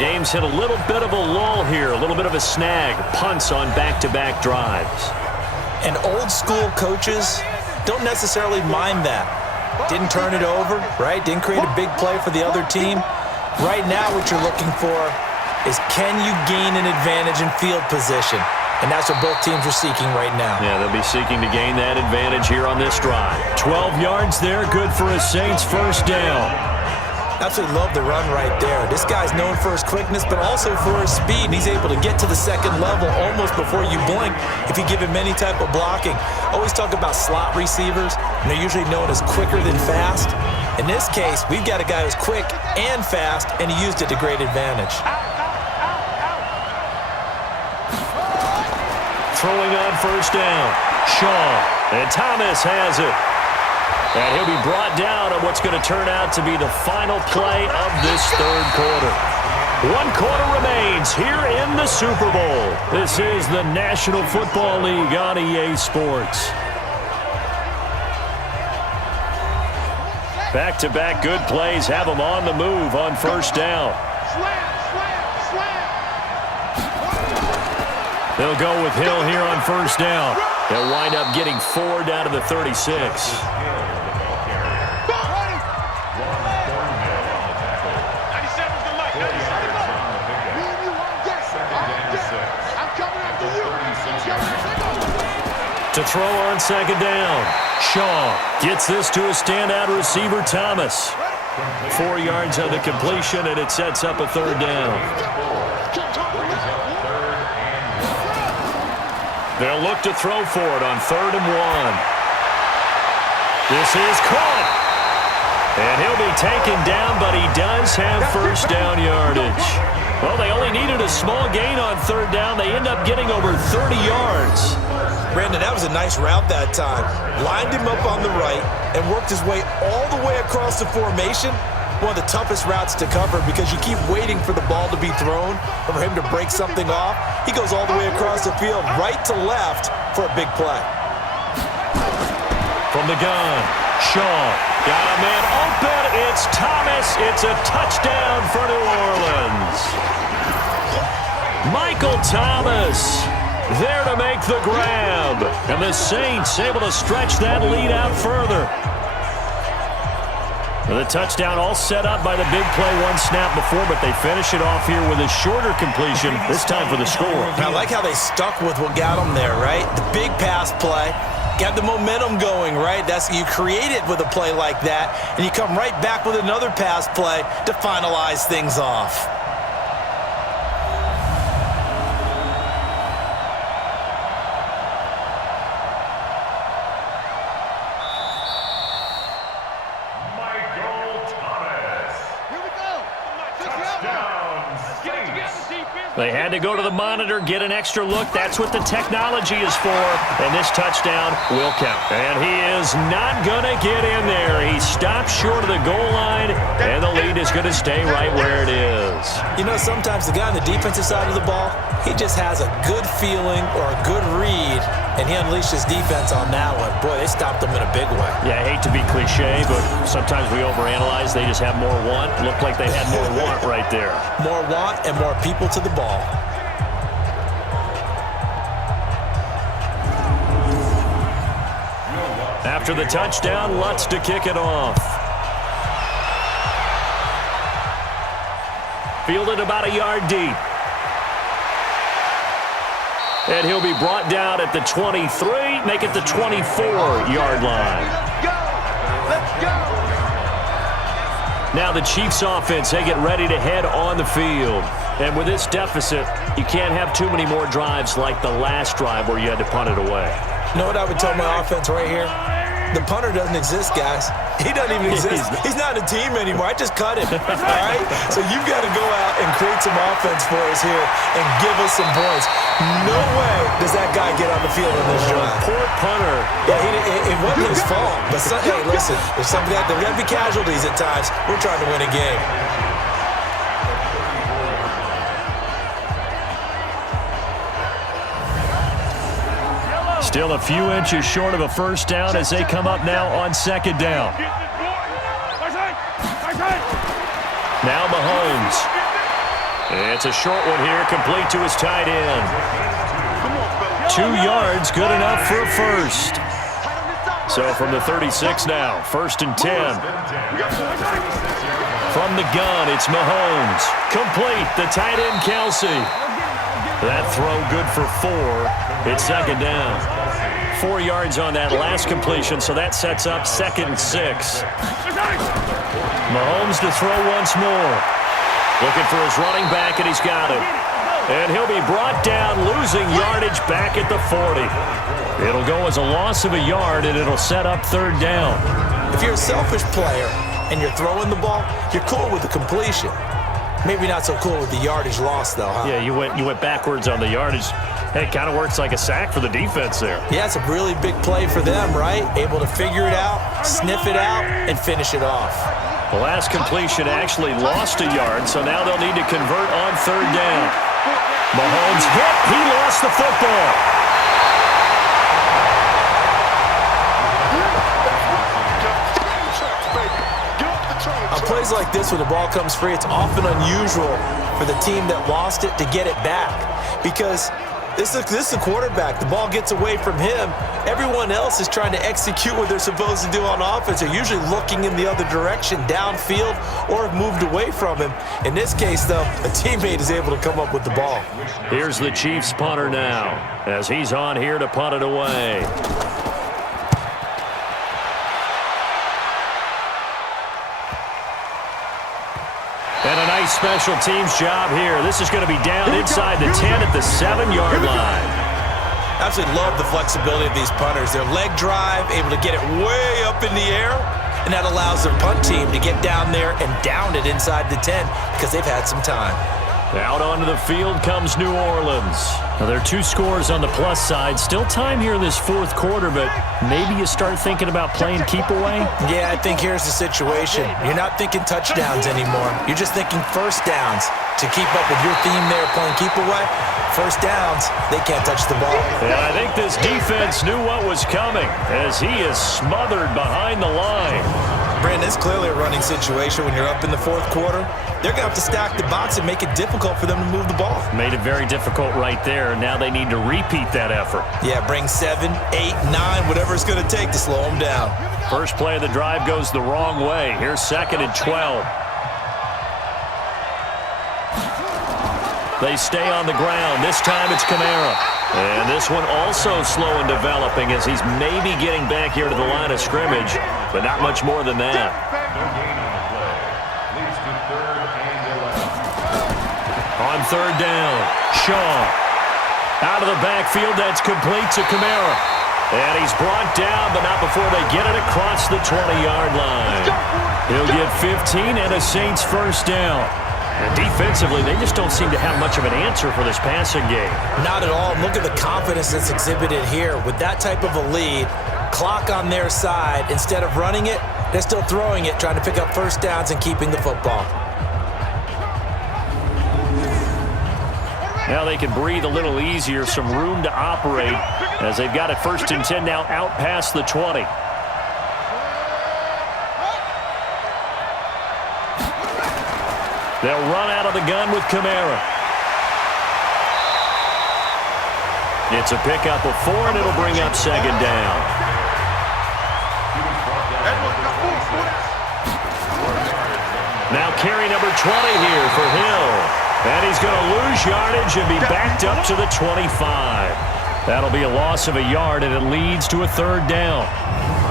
game's hit a little bit of a lull here, a little bit of a snag. Punts on back-to-back drives. And old-school coaches don't necessarily mind that. Didn't turn it over, right? Didn't create a big play for the other team. Right now what you're looking for is, can you gain an advantage in field position? And that's what both teams are seeking right now. Yeah, they'll be seeking to gain that advantage here on this drive. 12 yards there, good for a Saints first down. Absolutely love the run right there. This guy's known for his quickness, but also for his speed. And he's able to get to the second level almost before you blink if you give him any type of blocking. Always talk about slot receivers, and they're usually known as quicker than fast. In this case, we've got a guy who's quick and fast, and he used it to great advantage. Throwing on first down. Shaw. And Thomas has it. And he'll be brought down on what's going to turn out to be the final play of this third quarter. 1 quarter remains here in the Super Bowl. This is the National Football League on EA Sports. Back-to-back good plays have them on the move on first down. They'll go with Hill here on first down. They'll wind up getting 4 down to the 36. To throw on second down. Shaw gets this to a standout receiver, Thomas. 4 yards on the completion, and it sets up a third down. They'll look to throw for it on 3rd and 1. This is caught. And he'll be taken down, but he does have first down yardage. Well, they only needed a small gain on 3rd down. They end up getting over 30 yards. Brandon, that was a nice route that time. Lined him up on the right and worked his way all the way across the formation. One of the toughest routes to cover because you keep waiting for the ball to be thrown or for him to break something off. He goes all the way across the field, right to left, for a big play. From the gun, Shaw got a man open. It's Thomas. It's a touchdown for New Orleans. Michael Thomas there to make the grab. And the Saints able to stretch that lead out further. The touchdown all set up by the big play 1 snap before, but they finish it off here with a shorter completion, this time for the score. I like how they stuck with what got them there, right? The big pass play, got the momentum going, right? That's, you create it with a play like that, and you come right back with another pass play to finalize things off. They had to go to the monitor, get an extra look. That's what the technology is for. And this touchdown will count. And he is not going to get in there. He stopped short of the goal line, and the lead is going to stay right where it is. You know, sometimes the guy on the defensive side of the ball, he just has a good feeling or a good read, and he unleashed his defense on that one. Boy, they stopped him in a big way. Yeah, I hate to be cliche, but sometimes we overanalyze. They just have more want. Looked like they had more want right there. More want and more people to the ball. After the touchdown, Lutz to kick it off. Fielded about a yard deep. And he'll be brought down at the 23, make it the 24-yard line. Let's go! Now the Chiefs offense, they get ready to head on the field. And with this deficit, you can't have too many more drives like the last drive where you had to punt it away. You know what I would tell my offense right here? The punter doesn't exist, guys. He doesn't even exist. He's not a team anymore. I just cut him, all right? So you've got to go out and create some offense for us here and give us some points. No way does that guy get on the field in this drive. Poor punter. Yeah, it wasn't his fault. But, hey, listen, there's something that there's got to be casualties at times. We're trying to win a game. Still a few inches short of a first down as they come up now on second down. Now Mahomes. It's a short one here, complete to his tight end. 2 yards, good enough for a first. So from the 36 now, 1st and 10. From the gun, it's Mahomes. Complete, the tight end, Kelsey. That throw good for 4. It's 2nd down. 4 yards on that last completion, so that sets up 2nd and 6. Mahomes to throw once more. Looking for his running back, and he's got it. And he'll be brought down, losing yardage back at the 40. It'll go as a loss of a yard, and it'll set up 3rd down. If you're a selfish player and you're throwing the ball, you're cool with the completion. Maybe not so cool with the yardage loss, though, huh? Yeah, you went backwards on the yardage. Hey, it kind of works like a sack for the defense there. Yeah, it's a really big play for them, right? Able to figure it out, sniff it out, and finish it off. The last completion actually lost a yard, so now they'll need to convert on 3rd down. Mahomes hit. He lost the football. On plays like this, when the ball comes free, it's often unusual for the team that lost it to get it back, because this is the quarterback. The ball gets away from him. Everyone else is trying to execute what they're supposed to do on offense. They're usually looking in the other direction, downfield, or have moved away from him. In this case, though, a teammate is able to come up with the ball. Here's the Chiefs punter now, as he's on here to punt it away. And a nice special teams job here. This is going to be down inside the 10 at the 7-yard line. I absolutely love the flexibility of these punters. Their leg drive, able to get it way up in the air, and that allows their punt team to get down there and down it inside the 10 because they've had some time. Out onto the field comes New Orleans. Now, there are 2 scores on the plus side. Still time here in this 4th quarter, but maybe you start thinking about playing keep away? Yeah, I think here's the situation. You're not thinking touchdowns anymore. You're just thinking first downs. To keep up with your theme there, playing keep away, first downs, they can't touch the ball. And I think this defense knew what was coming as he is smothered behind the line. Brandon, it's clearly a running situation when you're up in the 4th quarter. They're going to have to stack the box and make it difficult for them to move the ball. Made it very difficult right there. Now they need to repeat that effort. Yeah, bring 7, 8, 9, whatever it's going to take to slow them down. First play of the drive goes the wrong way. Here's 2nd and 12. They stay on the ground. This time it's Kamara. And this one also slow in developing as he's maybe getting back here to the line of scrimmage, but not much more than that. On 3rd down, Shaw. Out of the backfield, that's complete to Kamara. And he's brought down, but not before they get it across the 20-yard line. He'll get 15 and a Saints first down. And defensively, they just don't seem to have much of an answer for this passing game. Not at all. Look at the confidence that's exhibited here. With that type of a lead, clock on their side, instead of running it, they're still throwing it, trying to pick up first downs and keeping the football. Now they can breathe a little easier, some room to operate as they've got it 1st and 10 now out past the 20. They'll run out of the gun with Kamara. It's a pickup of 4, and it'll bring up 2nd down. Now carry number 20 here for Hill. And he's going to lose yardage and be backed up to the 25. That'll be a loss of a yard, and it leads to a 3rd down.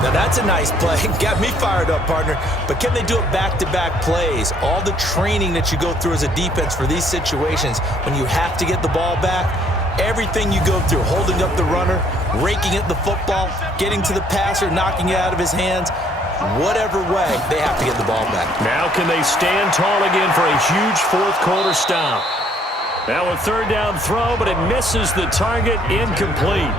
Now that's a nice play. Got me fired up, partner. But can they do it back-to-back plays? All the training that you go through as a defense for these situations, when you have to get the ball back, everything you go through, holding up the runner, raking at the football, getting to the passer, knocking it out of his hands, whatever way, they have to get the ball back. Now can they stand tall again for a huge 4th quarter stop? Now a 3rd down throw, but it misses the target, incomplete.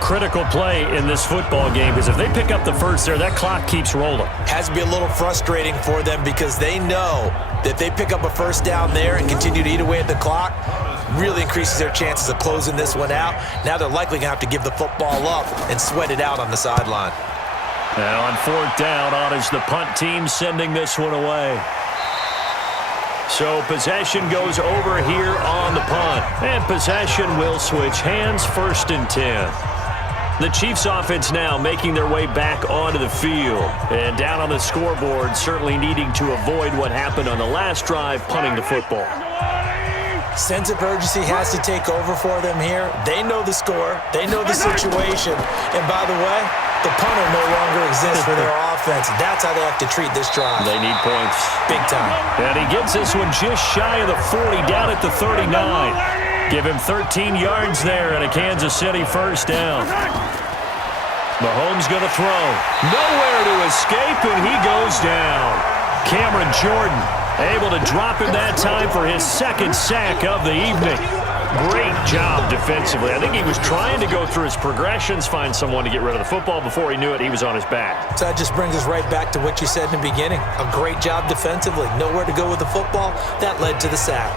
Critical play in this football game, because if they pick up the first there, that clock keeps rolling. Has to be a little frustrating for them because they know that if they pick up a first down there and continue to eat away at the clock, really increases their chances of closing this one out. Now they're likely going to have to give the football up and sweat it out on the sideline. Now on 4th down, on is the punt team sending this one away. So possession goes over here on the punt. And possession will switch hands, 1st and 10. The Chiefs offense now making their way back onto the field. And down on the scoreboard, certainly needing to avoid what happened on the last drive, punting the football. Sense of urgency has to take over for them here. They know the score. They know the situation. And by the way, the punter no longer exists for their offense. That's how they have to treat this drive. They need points. Big time. And he gets this one just shy of the 40, down at the 39. Give him 13 yards there and a Kansas City 1st down. Mahomes going to throw. Nowhere to escape, and he goes down. Cameron Jordan able to drop him that time for his 2nd sack of the evening. Great job defensively. I think he was trying to go through his progressions, find someone to get rid of the football. Before he knew it, he was on his back. So that just brings us right back to what you said in the beginning. A great job defensively. Nowhere to go with the football. That led to the sack.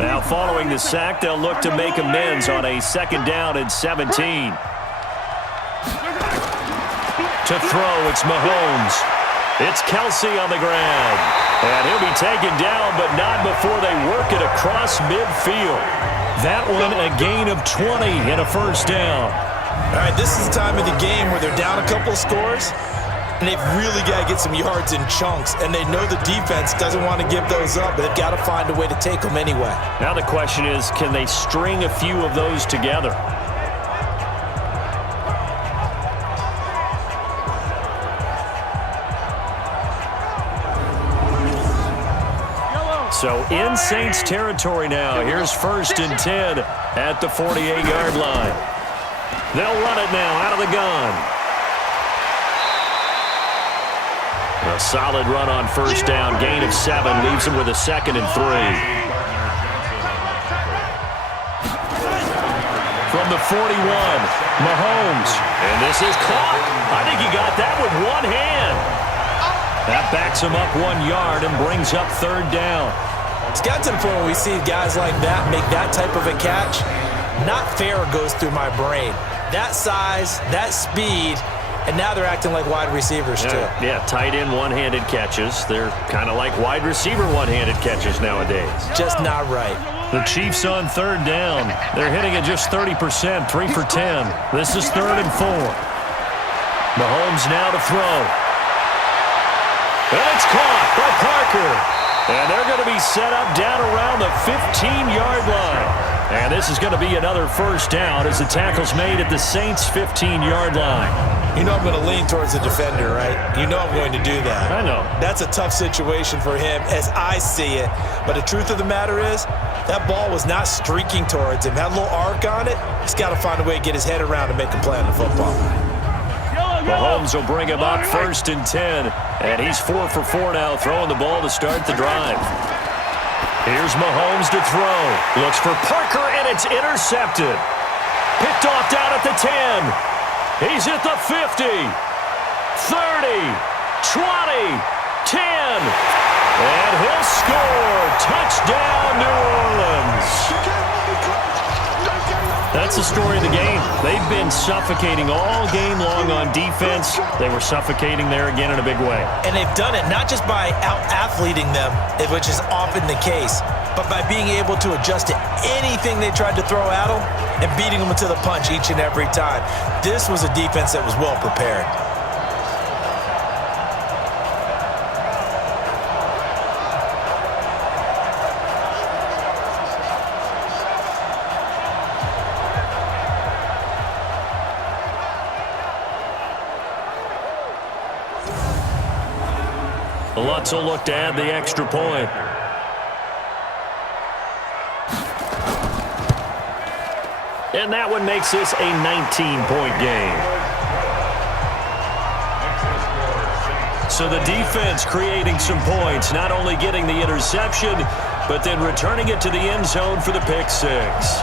Now following the sack, they'll look to make amends on a 2nd down and 17. To throw, it's Mahomes. It's Kelsey on the ground. And he'll be taken down, but not before they work it across midfield. That one a gain of 20 and a 1st down. All right, this is the time of the game where they're down a couple of scores, and they've really got to get some yards in chunks, and they know the defense doesn't want to give those up, but they've got to find a way to take them anyway. Now the question is, can they string a few of those together? So in Saints territory now. Here's 1st and 10 at the 48-yard line. They'll run it now out of the gun. A solid run on 1st down. Gain of 7 leaves him with a 2nd and 3. From the 41, Mahomes. And this is caught. I think he got that with one hand. That backs him up 1 yard and brings up 3rd down. It's got to the point where we see guys like that make that type of a catch. Not fair goes through my brain. That size, that speed, and now they're acting like wide receivers too. Yeah, tight end one-handed catches. They're kind of like wide receiver one-handed catches nowadays. Just not right. The Chiefs on 3rd down. They're hitting it just 30%, 3 for 10. This is 3rd and 4. Mahomes now to throw. And it's caught by Parker. And they're going to be set up down around the 15-yard line. And this is going to be another 1st down as the tackle's made at the Saints' 15-yard line. You know I'm going to lean towards the defender, right? You know I'm going to do that. I know. That's a tough situation for him as I see it. But the truth of the matter is, that ball was not streaking towards him. Had a little arc on it. He's got to find a way to get his head around and make a play on the football. Mahomes will bring him up 1st and 10. And he's 4 for 4 now, throwing the ball to start the drive. Here's Mahomes to throw. Looks for Parker, and it's intercepted. Picked off down at the 10. He's at the 50. 30. 20. 10. And he'll score. Touchdown, New Orleans. That's the story of the game. They've been suffocating all game long on defense. They were suffocating there again in a big way. And they've done it not just by out-athleting them, which is often the case, but by being able to adjust to anything they tried to throw at them and beating them to the punch each and every time. This was a defense that was well prepared. Lutz will look to add the extra point. And that one makes this a 19-point game. So the defense creating some points, not only getting the interception, but then returning it to the end zone for the pick six.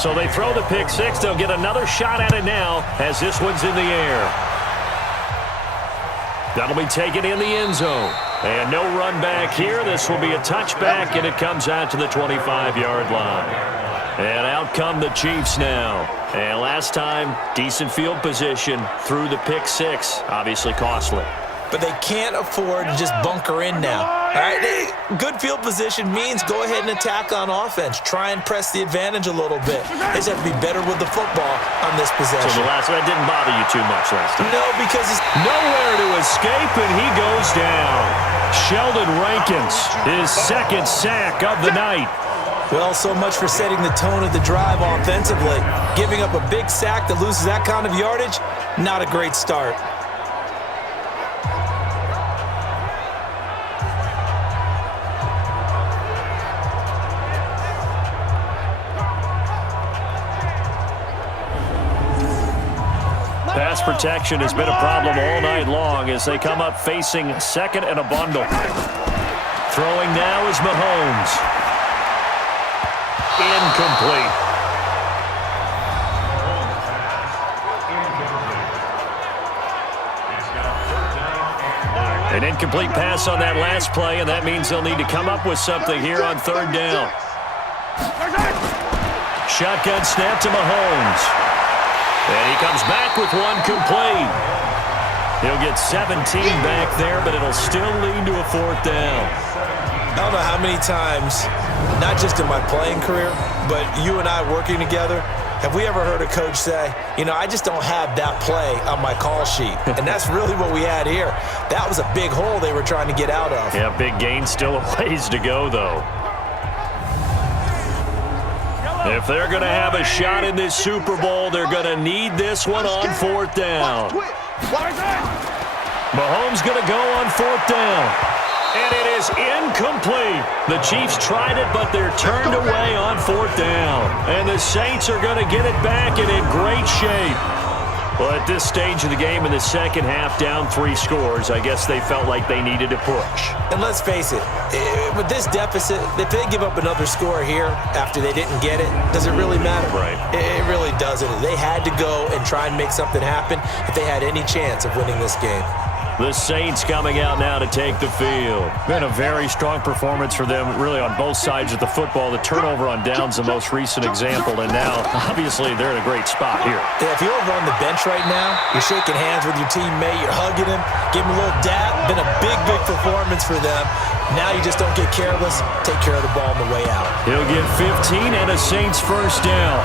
So they throw the pick six. They'll get another shot at it now as this one's in the air. That'll be taken in the end zone. And no run back here. This will be a touchback, and it comes out to the 25-yard line. And out come the Chiefs now. And last time, decent field position through the pick six. Obviously costly. But they can't afford to just bunker in now. All right, good field position means go ahead and attack on offense. Try and press the advantage a little bit. They just have to be better with the football on this possession. So the last one didn't bother you too much last time? No, because it's nowhere to escape, and he goes down. Sheldon Rankins, his second sack of the night. Well, so much for setting the tone of the drive offensively. Giving up a big sack that loses that kind of yardage, not a great start. Pass protection has been a problem all night long as they come up facing second and a bundle. Throwing now is Mahomes. Incomplete. An incomplete pass on that last play, and that means they'll need to come up with something here on third down. Shotgun snap to Mahomes. And he comes back with one complete. He'll get 17 back there, but it'll still lead to a fourth down. I don't know how many times, not just in my playing career, but you and I working together, have we ever heard a coach say, you know, I just don't have that play on my call sheet. And that's really what we had here. That was a big hole they were trying to get out of. Yeah, big gain, still a ways to go, though. If they're going to have a shot in this Super Bowl, they're going to need this one on fourth down. Mahomes going to go on fourth down. And it is incomplete. The Chiefs tried it, but they're turned away on fourth down. And the Saints are going to get it back and in great shape. Well, at this stage of the game in the second half, down 3 scores, I guess they felt like they needed to push. And let's face it, with this deficit, if they give up another score here after they didn't get it, does it really matter? Right. It really doesn't. They had to go and try and make something happen if they had any chance of winning this game. The Saints coming out now to take the field. Been a very strong performance for them, really, on both sides of the football. The turnover on downs, the most recent example, and now, obviously, they're in a great spot here. Yeah, if you're over on the bench right now, you're shaking hands with your teammate, you're hugging him, give him a little dap. Been a big, big performance for them. Now you just don't get careless. Take care of the ball on the way out. He'll get 15 and a Saints first down.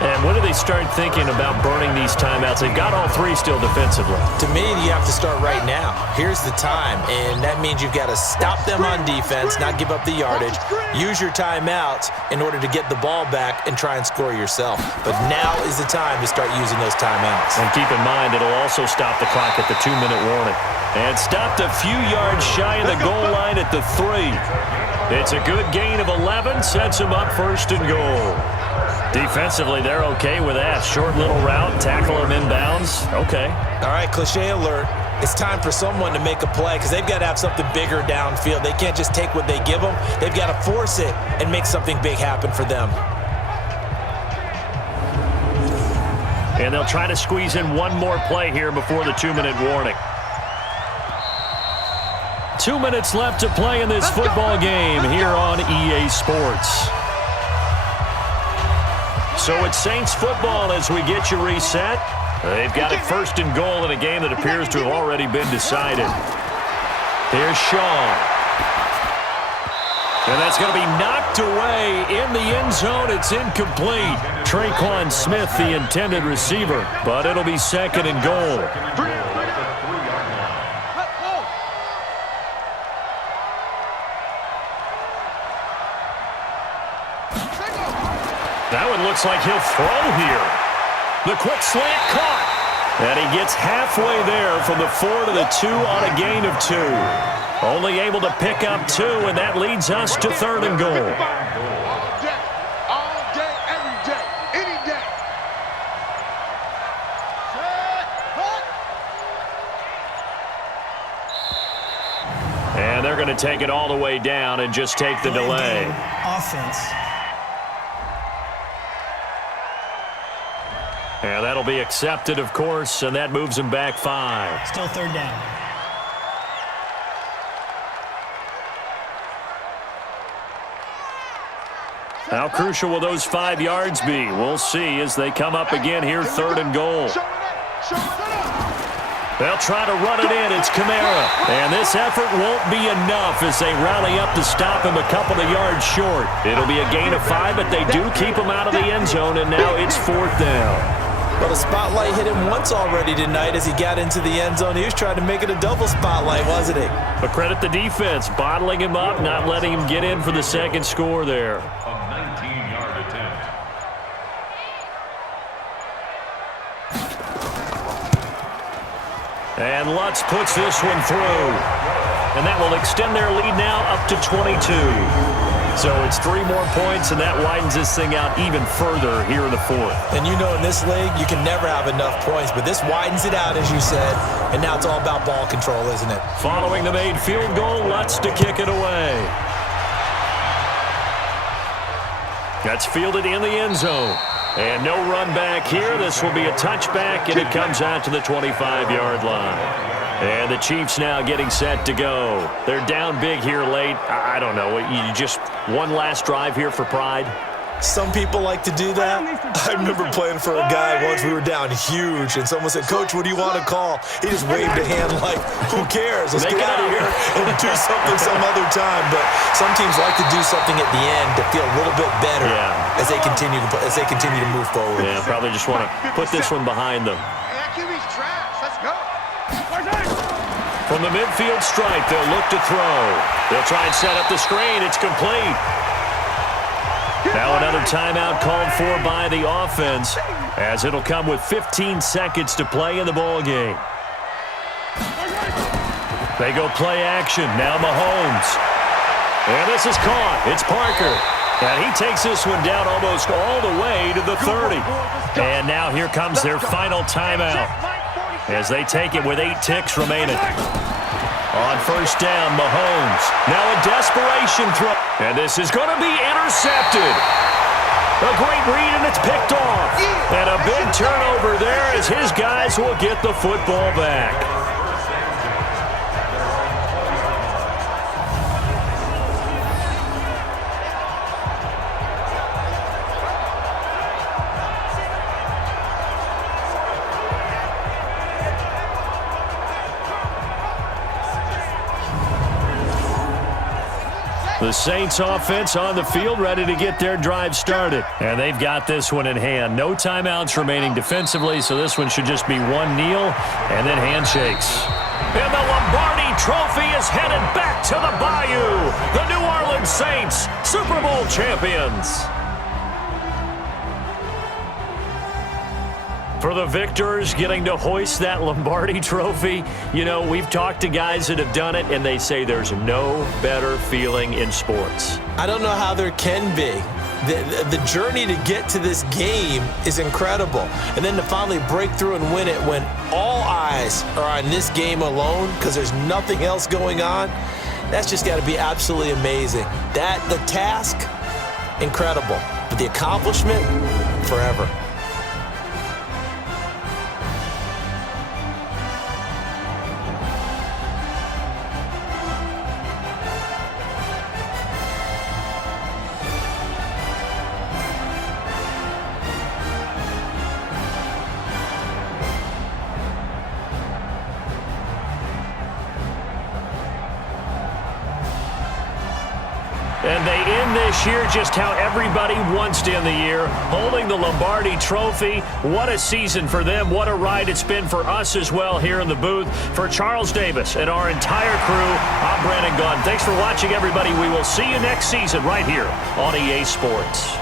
And when do they start thinking about burning these timeouts? They've got all 3 still defensively. To me, you have to start right now. Here's the time, and that means you've got to stop them on defense, not give up the yardage, use your timeouts in order to get the ball back and try and score yourself. But now is the time to start using those timeouts. And keep in mind, it'll also stop the clock at the 2-minute warning. And stopped a few yards shy of the goal line at the 3. It's a good gain of 11, sets them up first and goal. Defensively, they're okay with that. Short little route, tackle them inbounds. Okay. All right, cliche alert. It's time for someone to make a play because they've got to have something bigger downfield. They can't just take what they give them. They've got to force it and make something big happen for them. And they'll try to squeeze in one more play here before the 2-minute warning. 2 minutes left to play in this football game here on EA Sports. So it's Saints football as we get you reset. They've got it first and goal in a game that appears to have already been decided. Here's Shaw. And that's going to be knocked away in the end zone. It's incomplete. Traquan Smith, the intended receiver, but it'll be second and goal. That one looks like he'll throw here. The quick slant caught. And he gets halfway there from the 4 to the 2 on a gain of 2. Only able to pick up 2, and that leads us to third and goal. All day, every day, any day. And they're going to take it all the way down and just take the delay. Offense. And that'll be accepted, of course, and that moves him back 5. Still third down. How crucial will those 5 yards be? We'll see as they come up again here, 3rd and goal. They'll try to run it in. It's Kamara. And this effort won't be enough as they rally up to stop him a couple of yards short. It'll be a gain of 5, but they do keep him out of the end zone, and now it's 4th down. Well, the spotlight hit him once already tonight as he got into the end zone. He was trying to make it a double spotlight, wasn't he? But credit the defense, bottling him up, not letting him get in for the second score there. A 19-yard attempt. And Lutz puts this one through. And that will extend their lead now up to 22. So it's 3 more points, and that widens this thing out even further here in the 4th. And you know in this league, you can never have enough points, but this widens it out, as you said, and now it's all about ball control, isn't it? Following the made field goal, Lutz to kick it away. That's fielded in the end zone. And no run back here. This will be a touchback, and it comes out to the 25-yard line. And the Chiefs now getting set to go. They're down big here late. I don't know. You just one last drive here for pride? Some people like to do that. I remember playing for a guy once. We were down huge, and someone said, "Coach, what do you want to call?" He just waved a hand like, "Who cares? Let's get out of here and do something some other time." But some teams like to do something at the end to feel a little bit better as they continue to move forward. Yeah, probably just want to put this one behind them. QB's trash. Let's go. From the midfield stripe, they'll look to throw. They'll try and set up the screen. It's complete. Now another timeout called for by the offense, as it'll come with 15 seconds to play in the ball game. They go play action. Now Mahomes. And this is caught. It's Parker. And he takes this one down almost all the way to the 30. And now here comes their final timeout as they take it with 8 ticks remaining. On first down, Mahomes. Now a desperation throw. And this is going to be intercepted. A great read, and it's picked off. And a big turnover there as his guys will get the football back. The Saints offense on the field ready to get their drive started. And they've got this one in hand. No timeouts remaining defensively, so this one should just be one kneel and then handshakes. And the Lombardi Trophy is headed back to the Bayou. The New Orleans Saints, Super Bowl champions. For the victors getting to hoist that Lombardi Trophy, you know, we've talked to guys that have done it, and they say there's no better feeling in sports. I don't know how there can be. The journey to get to this game is incredible. And then to finally break through and win it when all eyes are on this game alone because there's nothing else going on, that's just got to be absolutely amazing. The task, incredible. But the accomplishment, forever. And they end this year just how everybody wants to end the year, holding the Lombardi Trophy. What a season for them. What a ride it's been for us as well here in the booth. For Charles Davis and our entire crew, I'm Brandon Gunn. Thanks for watching, everybody. We will see you next season right here on EA Sports.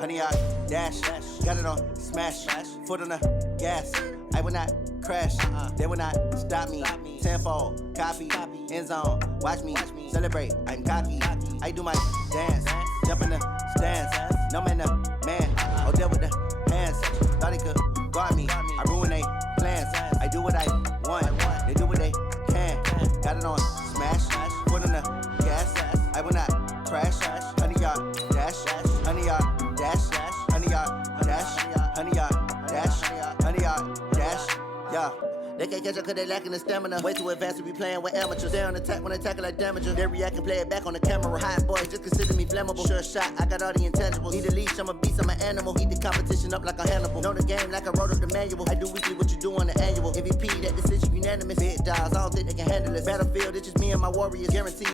Honey, I dash, got it on smash, foot on the gas. I will not crash, they will not stop me. Tenfold, copy, end zone, watch me celebrate. I'm cocky, I do my dance, jump in the stands. No man, man, oh there with the hands. Thought he could guard me, I ruin they plans. I do what I want, they do what they can. Got it on smash, foot on the gas. I will not crash, honey, y'all dash, honey, y'all dash, honey, y'all dash, honey, y'all dash, honey, y'all dash, yeah. They can't catch up cause they lacking the stamina. Way too advanced to be playing with amateurs. They on attack when they tackle like damager. They react and play it back on the camera. Hot boys just consider me flammable. Sure shot, I got all the intangibles. Need a leash, I'm a beast, I'm an animal. Eat the competition up like a Hannibal. Know the game like I wrote up the manual. I do weekly what you do on the annual. MVP, that decision unanimous. Big dogs, I don't think they can handle it. Battlefield, it's just me and my warriors. Guaranteed.